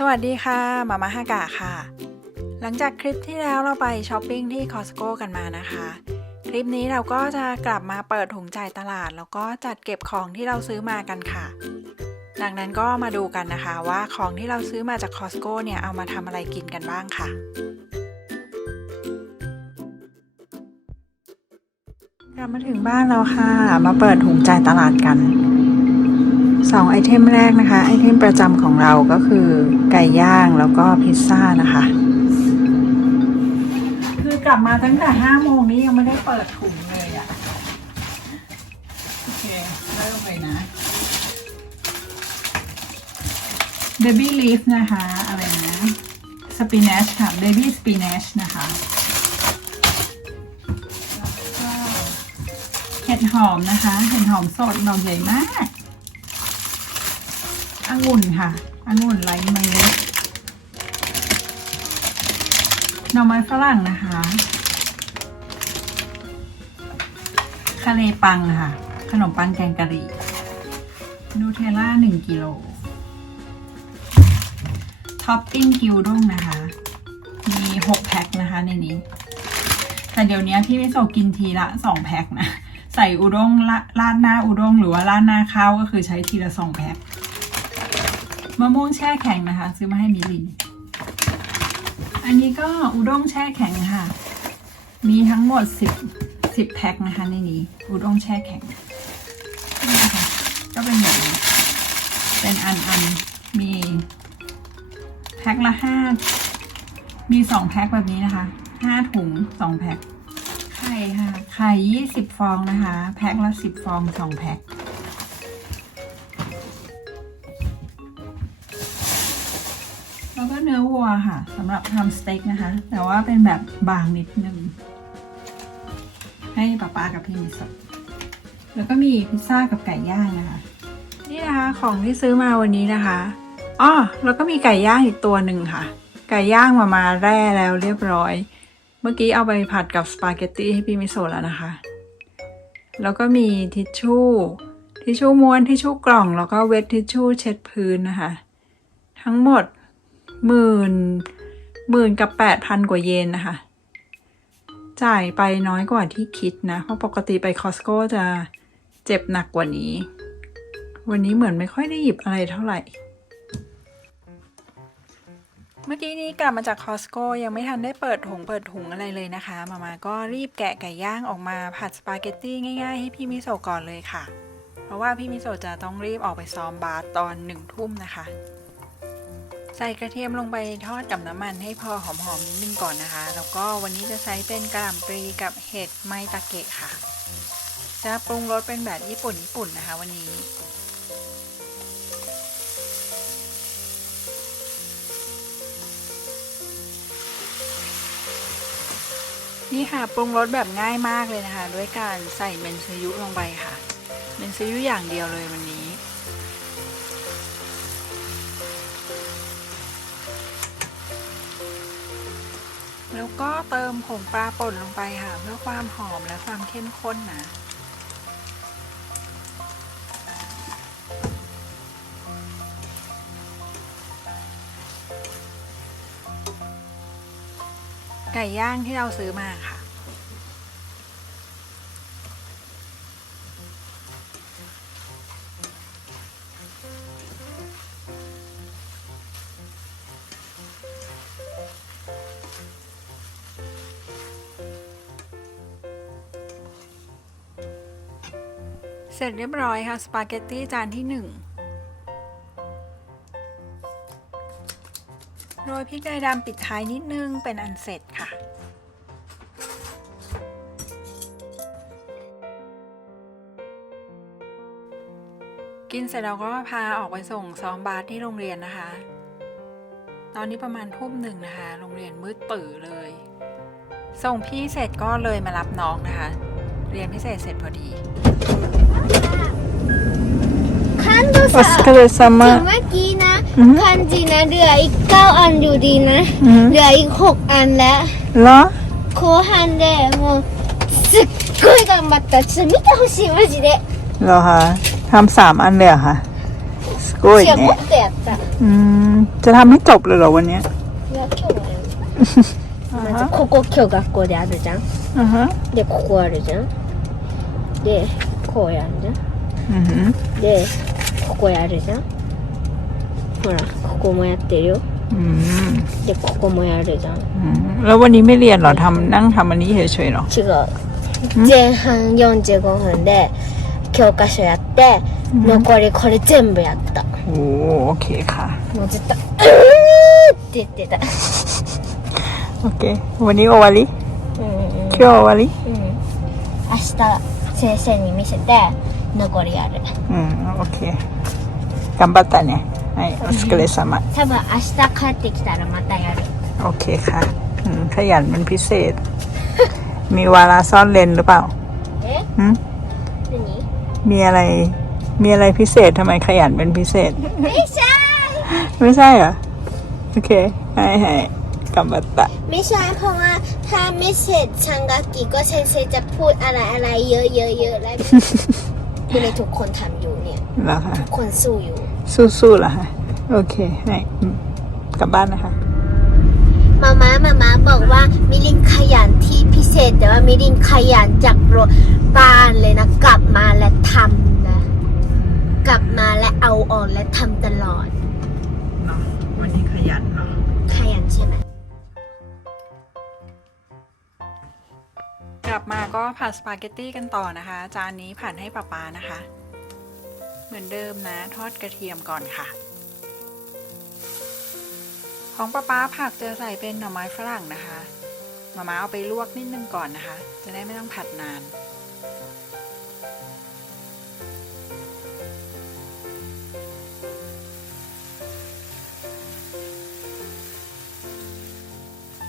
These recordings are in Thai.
สวัสดีค่ะ มามาฮากะค่ะ หลังจากคลิปที่แล้วเราไปช้อปปิ้งที่คอสโก้กันมานะคะ คลิปนี้เราก็จะกลับมาเปิดถุงจ่ายตลาด แล้วก็จัดเก็บของที่เราซื้อมากันค่ะ ดังนั้นก็มาดูกันนะคะว่าของที่เราซื้อมาจากคอสโก้เนี่ยเอามาทำอะไรกินกันบ้างค่ะกลับมาถึงบ้านแล้วค่ะ มาเปิดถุงจ่ายตลาดกัน สองไอเทมแรกนะคะ ไอเทมประจำของเราก็คือไก่ย่างแล้วก็พิซซ่านะคะ คือกลับมาตั้งแต่ห้าโมงนี้ยังไม่ได้เปิดถุงเลยอะ่ะ โอเค เริ่มเลยนะ baby leaf นะคะ อะไรนะ spinach ค่ะ baby spinach นะคะแล้วก็เห็ดหอมนะคะ เห็ดหอมสดดอกใหญ่มาก องุ่นค่ะองุ่นไร้เมล็ดหน่อไม้ฝรั่งนะคะคาเลปังค่ะ ขนมปังแกงกะหรี่นูเทลล่าหนึ่งกิโลท็อปปิ้งกิวด้งนะคะ มีหกแพ็คนะคะในนี้ แต่เดี๋ยวนี้พี่ม่โซกินทีละสองแพ็คนะ ใส่อุด้งละราดหน้าอุด้งหรือว่าราดหน้าข้าวก็คือใช้ทีละสองแพ็ค มะม่วงแช่แข็งนะคะ ซื้อมาให้มิลินอันนี้ก็อุด้งแช่แข็งค่ะ มีทั้งหมดสิบสิบแพ็คนะคะในนี้ อุด้งแช่แข็งนี่นะคะก็เป็นแบบนี้เป็นอันอันๆมีแพ็คละห้ามีสองแพ็คแบบนี้นะคะห้าถุงสองแพ็คไข่ค่ะไข่ยี่สิบฟองนะคะ แพ็คละสิบฟองสองแพ็ค ค่ะสำหรับทำสเต็กนะคะ แต่ว่าเป็นแบบบางนิดนึง ให้ป้าป้ากับพี่มิสแล้วก็มีพิซซ่ากับไก่ย่างนะคะ นี่นะคะของที่ซื้อมาวันนี้นะคะอ๋อแล้วก็มีไก่ย่างอีกตัวหนึ่งค่ะ ไก่ย่างมามาแร่แล้วเรียบร้อย เมื่อกี้เอาไปผัดกับสปาเกตตี้ให้พี่มิโซะแล้วนะคะ แล้วก็มีทิชชู่ ทิชชู่ม้วนทิชชู่กล่อง แล้วก็เวททิชชู่เช็ดพื้นนะคะ ทั้งหมด หมื่นหมื่นกับแปดพันกว่าเยนนะคะ จ่ายไปน้อยกว่าที่คิดนะ เพราะปกติไปคอสโก้จะเจ็บหนักกว่านี้ วันนี้เหมือนไม่ค่อยได้หยิบอะไรเท่าไหร่ เมื่อกี้นี้กลับมาจากคอสโก้ยังไม่ทันได้เปิดถุงเปิดถุงอะไรเลยนะคะ มามาก็รีบแกะไก่ย่างออกมาผัดสปาเกตตี้ง่ายๆให้พี่มิโซะก่อนเลยค่ะ เพราะว่าพี่มิโซะจะต้องรีบออกไปซ้อมบาสตอนหนึ่งทุ่มนะคะ ใส่กระเทียมลงไปทอดกับน้ำมันให้พอหอมๆนิดนึงก่อนนะคะ แล้วก็วันนี้จะใช้เป็นกระหล่ำปลีกับเห็ดไมตาเกะค่ะ จะปรุงรสเป็นแบบญี่ปุ่นญี่ปุ่นนะคะ วันนี้ นี่ค่ะปรุงรสแบบง่ายมากเลยนะคะ ด้วยการใส่เมนซยุลงไปค่ะ เมนซยุอย่างเดียวเลยวันนี้ ก็เติมผงปลาป่นลงไปค่ะ เพื่อความหอมและความเข้มข้นนะไก่ย่างที่เราซื้อมาค่ะ เสร็จเรียบร้อยค่ะ สปาเกตตี้จานที่หนึ่งโรยพริกไทยดำปิดท้ายนิดนึงเป็นอันเสร็จค่ะกินเสร็จเราก็พาออกไปส่งซ้อมบาสที่โรงเรียนนะคะ ตอนนี้ประมาณทุ่มหนึ่งนะคะ โรงเรียนมืดตื่อเลย ส่งพี่เสร็จก็เลยมารับน้องนะคะ เรียนพิเศษเสร็จพอดี คันดู お สา 疲れ様 เมื่อกี้นะ อือฮึ คันจีนะเหลืออีกเก้าอันอยู่ดีนะ อือฮึ เหลืออีกหกอันแล้ว เหรอ 後半でもうすっごい頑張ったちょっと見てほしいマジで เหรอคะทำสามอันเลยเหรอคะ すごい違うもねっとやった อืม จะทำให้จบเลยเหรอวันเนี้ย いや今日はやるまずここ今日学校であるじゃん อือฮะ でここあるじゃんでこうやるじゃん อือฮึ でここやるじゃんほらここもやってるよ อืม でここもやるじゃん อืมแล้ววันนี้ไม่เรียนเหรอทำนั่งทำอันนี้เฉยๆเหรอ 違う前半45分で教科書やって残りこれ全部やった โอ้โอเคค่ะ もうずっと「うー」って言ってた โอเค วันนี้โอวาริ うんうん今日โอวาริ うん明日先生に見せて 残りやる อืมโอเคกัมบัตตะเนี่ยให้โอสเกเลสามะ 多分明日帰ってきたらまたやる โอเคค่ะอืมขยันเป็นพิเศษ มีวาระซ่อนเลนหรือเปล่า え หืม 何 มีอะไร มีอะไรพิเศษทำไมขยันเป็นพิเศษ ไม่ใช่ ไม่ใช่เหรอ โอเค ให้ให้กัมบัตตะ ไม่ใช่เพราะว่าถ้าไม่เสร็จชังกากิก็เซนเซจะพูดอะไรอะไรเยอะเยอะเยอะแล้ว คือในทุกคนทำอยู่เนี่ยแล้วค่ะคนสู้อยู่ สู้ๆล่ะค่ะโอเคให้อืมกลับบ้านนะคะ มาม่ามาม่าบอกว่ามิลินขยันที่พิเศษ แต่ว่ามิลินขยันจากโรงบ้านเลยนะ กลับมาและทำนะ กลับมาและเอาออกและทำตลอด เนาะวันนี้ขยันเนาะ ก็ผัดสปาเกตตี้กันต่อนะคะ จานนี้ผัดให้ป๊าปานะคะ เหมือนเดิมนะ ทอดกระเทียมก่อนค่ะ ของป๊าป๊าผักจะใส่เป็นหน่อไม้ฝรั่งนะคะมาม่าเอาไปลวกนิดนึงก่อนนะคะ จะได้ไม่ต้องผัดนาน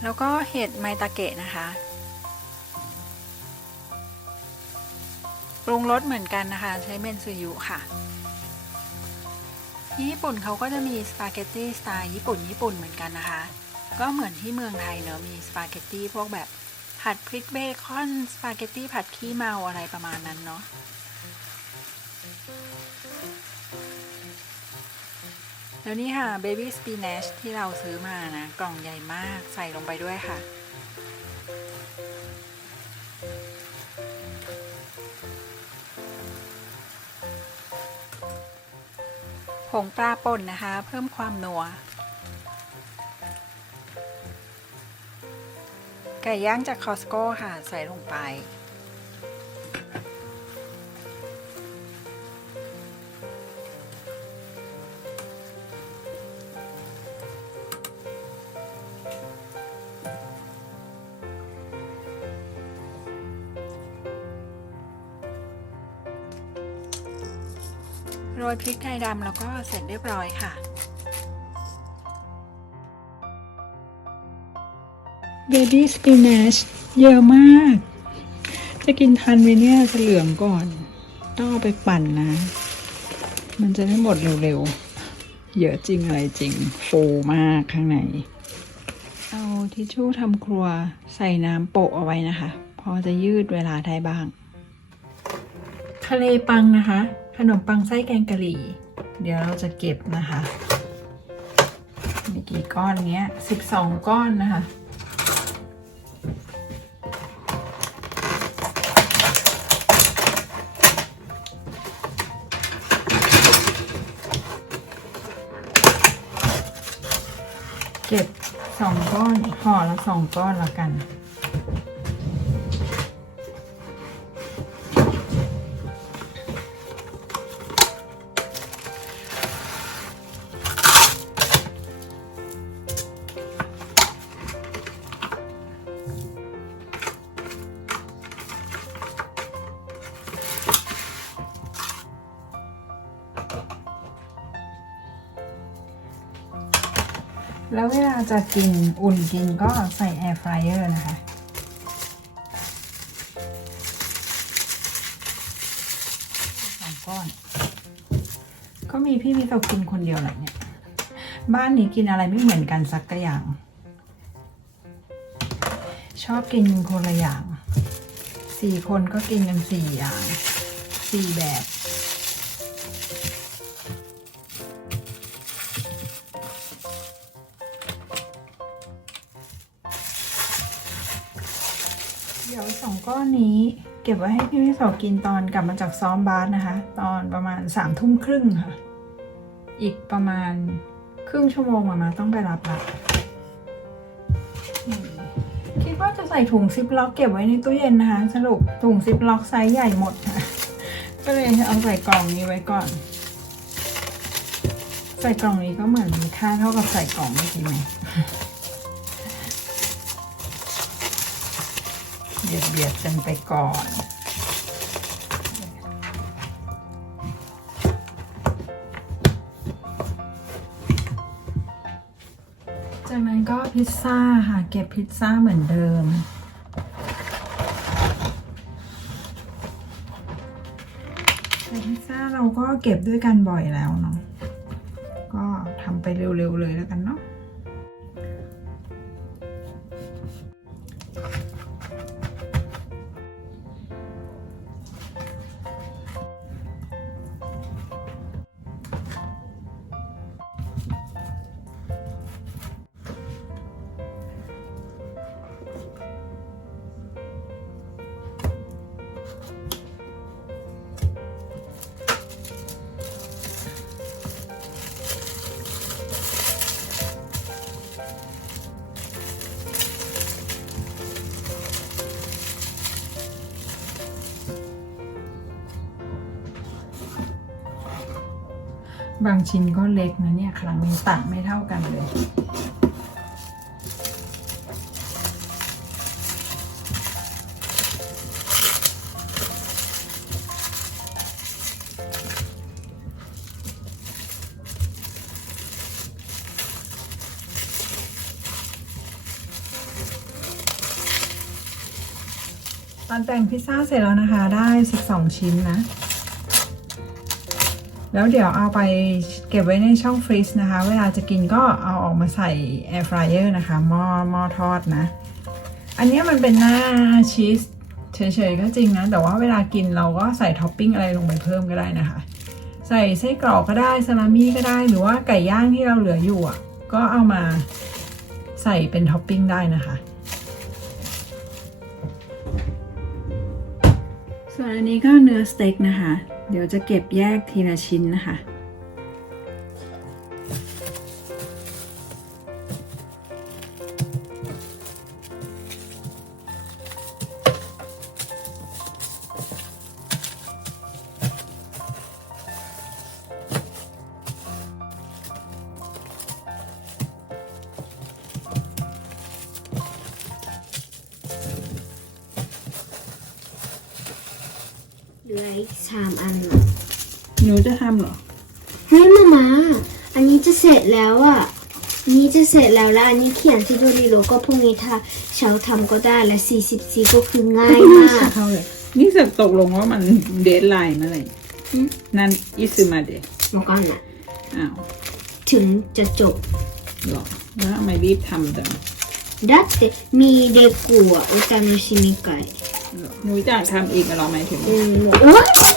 แล้วก็เห็ดไมตาเกะนะคะ รุงรสเหมือนกันนะคะ ใช้เมนซูยุค่ะที่ญี่ปุ่นเขาก็จะมีสปาเกตตี้สไตล์ญี่ปุ่นญี่ปุ่นเหมือนกันนะคะ ก็เหมือนที่เมืองไทยเนอะมีสปาเกตตี้พวกแบบผัดพริกเบคอนสปาเกตตี้ผัดขี้เมาอะไรประมาณนั้นเนาะแล้วนี่ค่ะเบบี้สปิน c h ที่เราซื้อมานะ กล่องใหญ่มากใส่ลงไปด้วยค่ะ งปลาป่นนะคะ เพิ่มความนัว ไก่ย่างจากคอสโก้ค่ะ ใส่ลงไป โรยพริกไทยดำแล้วก็เสร็จเรียบร้อยค่ะ เบบี้สปินัชเยอะมาก จะกินทันไหมเนี่ยจะเหลืองก่อน ต้องเอาไปปั่นนะ มันจะได้หมดเร็วๆ เยอะจริงอะไรจริง ฟูมากข้างใน เอาทิชชู่ทำครัวใส่น้ำโปะเอาไว้นะคะ พอจะยืดเวลาได้บ้าง ทะเลปังนะคะ ขนมปังไส้แกงกะหรี่ เดี๋ยวเราจะเก็บนะคะมีกี่ก้อนเนี้ยสิบสองก้อนนะคะเก็บสองก้อนห่อละสองก้อนละกัน จะกินอุ่นกินก็ใส่แอร์ฟรายเออร์นะคะสองก้อน ก็มีพี่มิโตกินคนเดียวแหละเนี่ย บ้านนี้กินอะไรไม่เหมือนกันสักกอย่าง ชอบกินคนละอย่าง สี่คนก็กินกันสี่อย่าง สี่แบบ ก้อนนี้เก็บไว้ให้พี่พี่สกินตอนกลับมาจากซ้อมบาสนะคะ ตอนประมาณสามทุ่มครึ่งค่ะ อีกประมาณครึ่งชั่วโมงมามาต้องไปรับละคิดว่าจะใส่ถุงซิปล็อกเก็บไว้ในตู้เย็นนะคะ สรุปถุงซิปล็อกไซส์ใหญ่หมดค่ะก็เลยเอาใส่กล่องนี้ไว้ก่อน ใส่กล่องนี้ก็เหมือนมีค่าเท่ากับใส่กล่องเมื่อกี้ไหม เบียดเบียดกันไปก่อน จากนั้นก็พิซซ่าค่ะ เก็บพิซซ่าเหมือนเดิมแต่พิซซ่าเราก็เก็บด้วยกันบ่อยแล้วเนาะ ก็ทำไปเร็วๆเลยแล้วกันเนาะ บางชิ้นก็เล็กนะเนี่ยครั้งนี้ตัดไม่เท่ากันเลย ตอนแต่งพิซซ่าเสร็จแล้วนะคะ ได้ 12 ชิ้นนะ แล้วเดี๋ยวเอาไปเก็บไว้ในช่องฟรีซนะคะ เวลาจะกินก็เอาออกมาใส่แอร์ฟรายเออร์นะคะหม้อหม้อทอดนะ อันนี้มันเป็นหน้าชีสเฉยๆก็จริงนะ แต่ว่าเวลากินเราก็ใส่ท็อปปิ้งอะไรลงไปเพิ่มก็ได้นะคะ ใส่ไส้กรอกก็ได้ซาลามี่ก็ได้ หรือว่าไก่ย่างที่เราเหลืออยู่อะ ก็เอามาใส่เป็นท็อปปิ้งได้นะคะ ส่วนอันนี้ก็เนื้อสเต็กนะคะ เดี๋ยวจะเก็บแยกทีละชิ้นนะคะ สามอัน หนูจะทำเหรอ เฮ้ยมามาอันนี้จะเสร็จแล้วอ่ะ อันนี้จะเสร็จแล้วแล้วอันนี้เขียนที่โดริโลก็พรุ่งนี้ถ้าเช้าทำก็ได้และ44ก็คือง่ายมาก เข้าเลย นี่จะตกลงว่ามันเดทไลน์เมื่อไหร่ อืม นั่นอิซึมาเดะ มาก่อนนะ อ้าว ถึงจะจบ หรอ แล้วทำไมรีบทำจัง だって見れくはお楽しみ会 หนูจะทำอีกเหรอหมายถึงอืมโ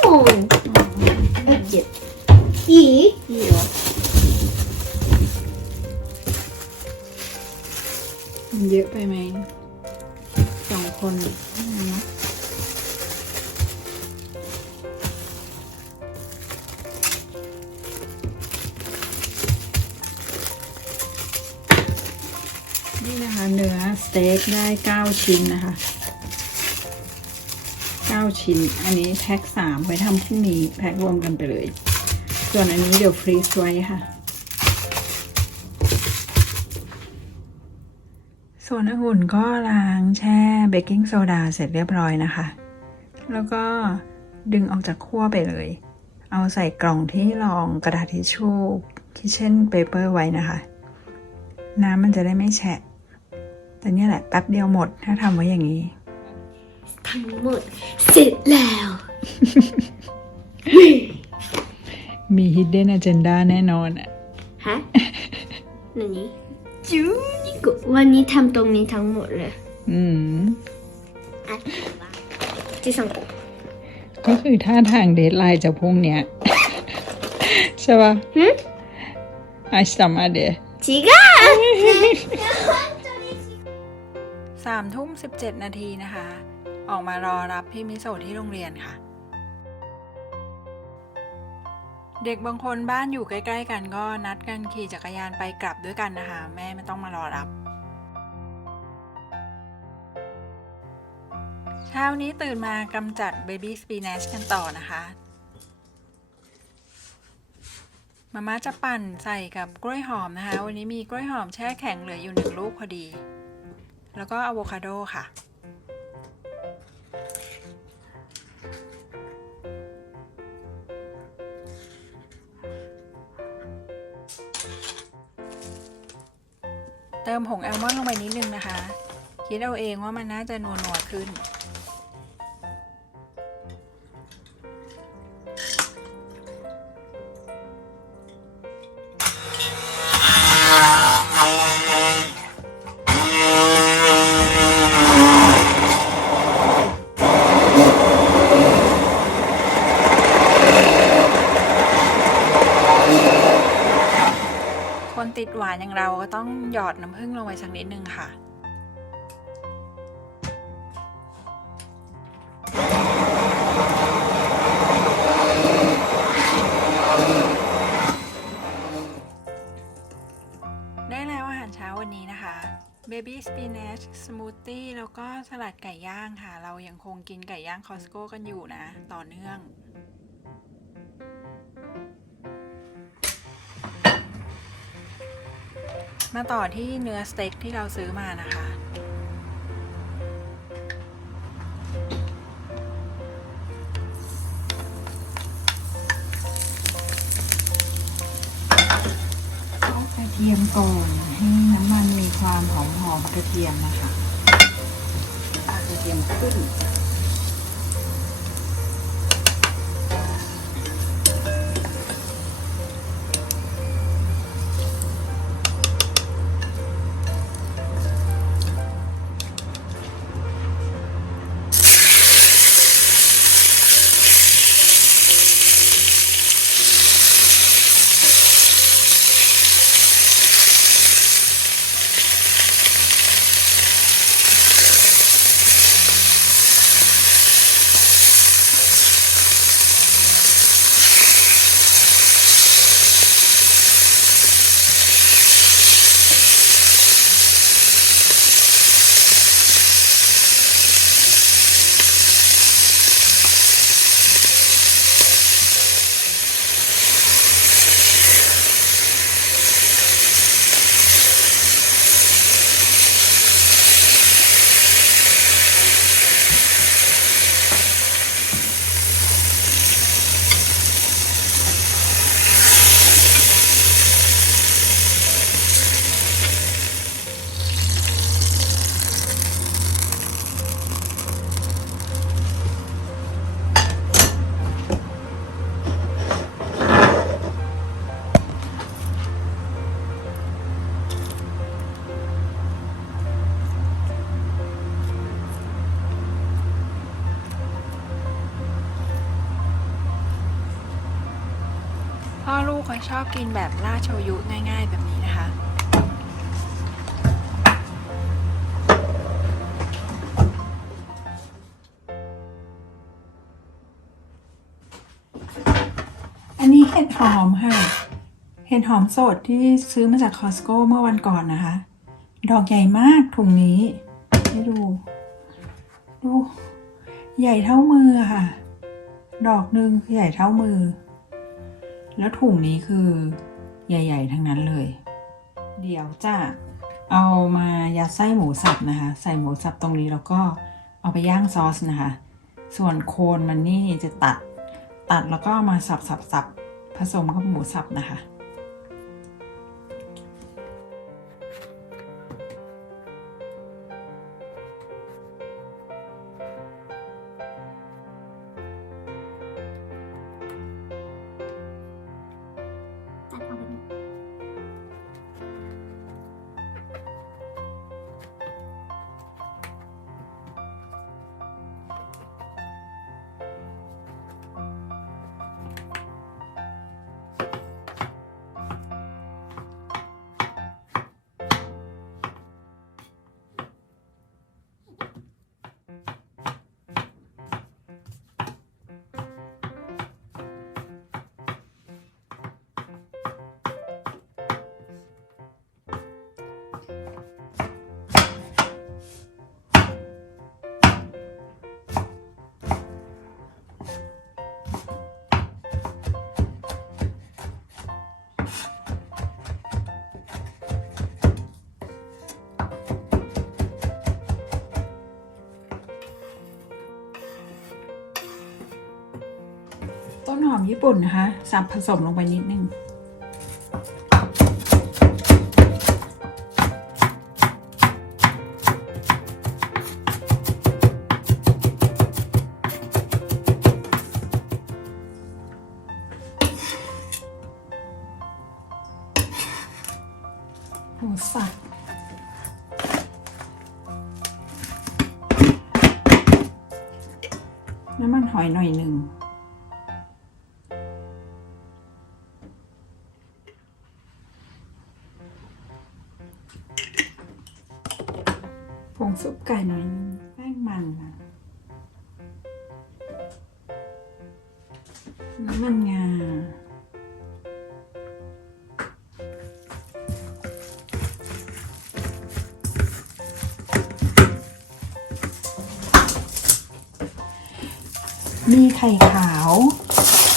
อ้ยเจ็ดสี่นี่เหรอมันเยอะไปไหมสองคนนี่นะคะเนื้อสเต็กได้เก้าชิ้นนะคะ เก้าชิ้น อันนี้แพ็คสามไว้ทำพรุ่งนี้แพ็ครวมกันไปเลย ส่วนอันนี้เดี๋ยวฟรีซไว้ค่ะ ส่วนองุ่นก็ล้างแช่เบกกิ้งโซดาเสร็จเรียบร้อยนะคะ แล้วก็ดึงออกจากขั้วไปเลย เอาใส่กล่องที่รองกระดาษทิชชู่คิเช่นเปเปอร์ไว้นะคะ น้ำมันจะได้ไม่แฉะ แต่เนี่ยแหละแป๊บเดียวหมดถ้าทำไว้อย่างนี้ ทั้งหมดเสร็จแล้ว มี hidden agenda แน่นอนอะฮะนี่จูวันนี้ทำตรงนี้ทั้งหมดเลยอืมจีสังกก็คือท่าทางเดทไลน์จะกพวกเนี้ย ใช่ป่ะฮึไอสามาเดทจีก้าสามทุ่มสิบเจ็ดนาทีนะคะ ออกมารอรับพี่มิโซะที่โรงเรียนค่ะ เด็กบางคนบ้านอยู่ใกล้ ๆ กันก็นัดกันขี่จักรยานไปกลับด้วยกันนะคะ แม่ไม่ต้องมารอรับเช้านี้ตื่นมากำจัดเบบี้สปีนัชกันต่อนะคะมาม่าจะปั่นใส่กับกล้วยหอมนะคะ วันนี้มีกล้วยหอมแช่แข็งเหลืออยู่หนึ่งลูกพอดี แล้วก็อะโวคาโดค่ะ ติมผงแอลมอนด์ลงไปนิดนึงนะคะ คิดเอาเองว่ามันน่าจะนัวนัวๆขึ้น หยอดน้ำผึ้งลงไปสักนิดนึงค่ะ ได้แล้วอาหารเช้าวันนี้นะคะ Baby Spinach Smoothie แล้วก็สลัดไก่ย่างค่ะ เรายังคงกินไก่ย่างคอสโก้กันอยู่นะ ต่อเนื่อง มาต่อที่เนื้อสเต็กที่เราซื้อมานะคะทอดกระเทียมก่อนให้น้ำมันมีความหอมหอมกระเทียมนะคะกระเทียมขึ้น ชอบกินแบบราดโชยุง่ายๆแบบนี้นะคะอันนี้เห็ดหอมค่ะ เห็ดหอมสดที่ซื้อมาจากคอสโก้เมื่อวันก่อนนะคะ ดอกใหญ่มากถุงนี้ให้ดู ดู ใหญ่เท่ามือค่ะ ดอกหนึ่งใหญ่เท่ามือ แล้วถุงนี้คือใหญ่ ๆ ทั้งนั้นเลย เดี๋ยวจะเอามายัดไส้หมูสับนะคะ ใส่หมูสับตรงนี้แล้วก็เอาไปย่างซอสนะคะ ส่วนโคนมันนี่จะตัด ตัดแล้วก็เอามาสับสับสับผสมกับหมูสับนะคะ ญี่ปุ่นนะคะสับผสมลงไปนิดนึงหมูสับน้ำมันหอยหน่อยหนึ่ง ไก่หน่อยหนึงแป้งมันค่ะน้ำมันงามีไข่ขาว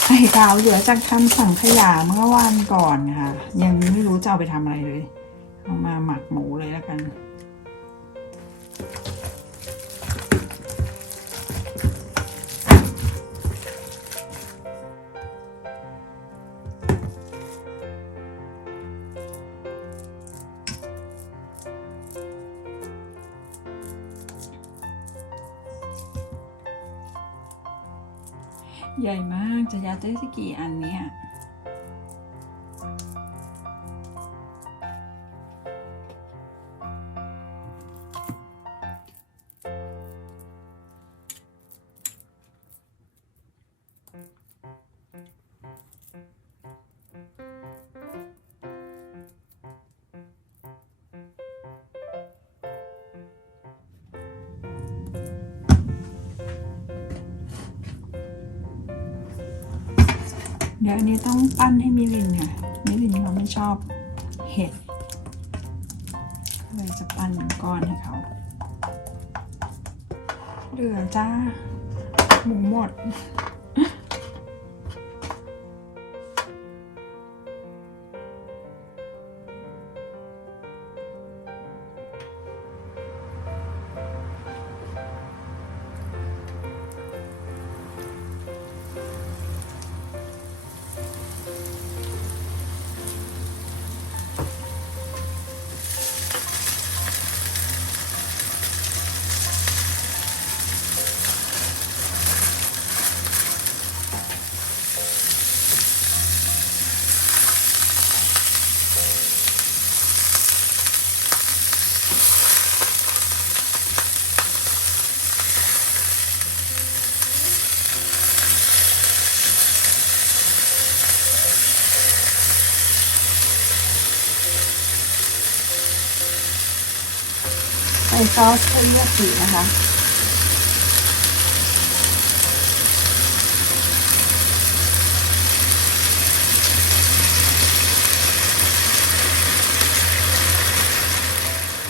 ไข่ขาวเหลือจากทำสังขยาเมื่อวานก่อนค่ะ ยังไม่รู้จะเอาไปทำอะไรเลย เอามาหมักหมูเลยแล้วกัน หญ่มากจะยัด เดี๋ยวอันนี้ต้องปั้นให้มิลินค่ะ มิลินเขาไม่ชอบเห็ดเลยจะปั้นเป็นก้อนให้เขาเหลือจ้าหมูหมด ซอสเทริยากินะคะ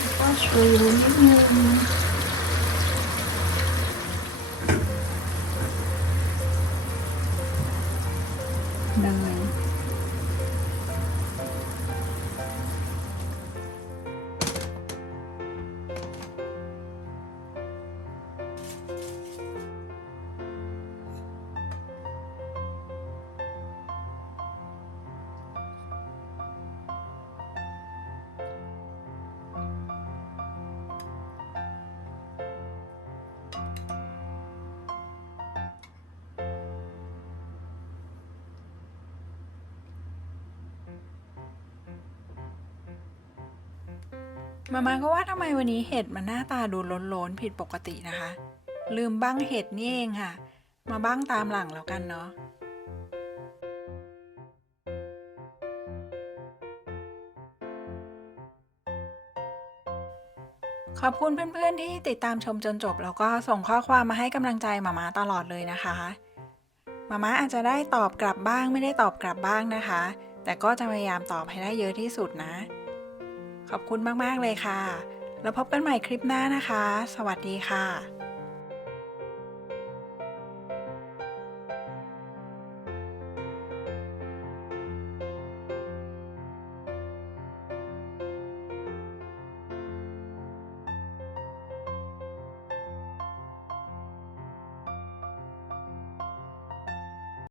แล้วก็โชยุนิดนึง มามาก็ว่าทำไมวันนี้เห็ดมันหน้าตาดูล้นๆผิดปกตินะคะ ลืมบ้างเห็ดนี่เองค่ะ มาบ้างตามหลังแล้วกันเนาะขอบคุณเพื่อนๆที่ติดตามชมจนจบ แล้วก็ส่งข้อความมาให้กำลังใจมามาตลอดเลยนะคะ มาม่าอาจจะได้ตอบกลับบ้างไม่ได้ตอบกลับบ้างนะคะ แต่ก็จะพยายามตอบให้ได้เยอะที่สุดนะ ขอบคุณมาก ๆ เลยค่ะ แล้วพบกันใหม่คลิปหน้านะคะ สวัสดีค่ะ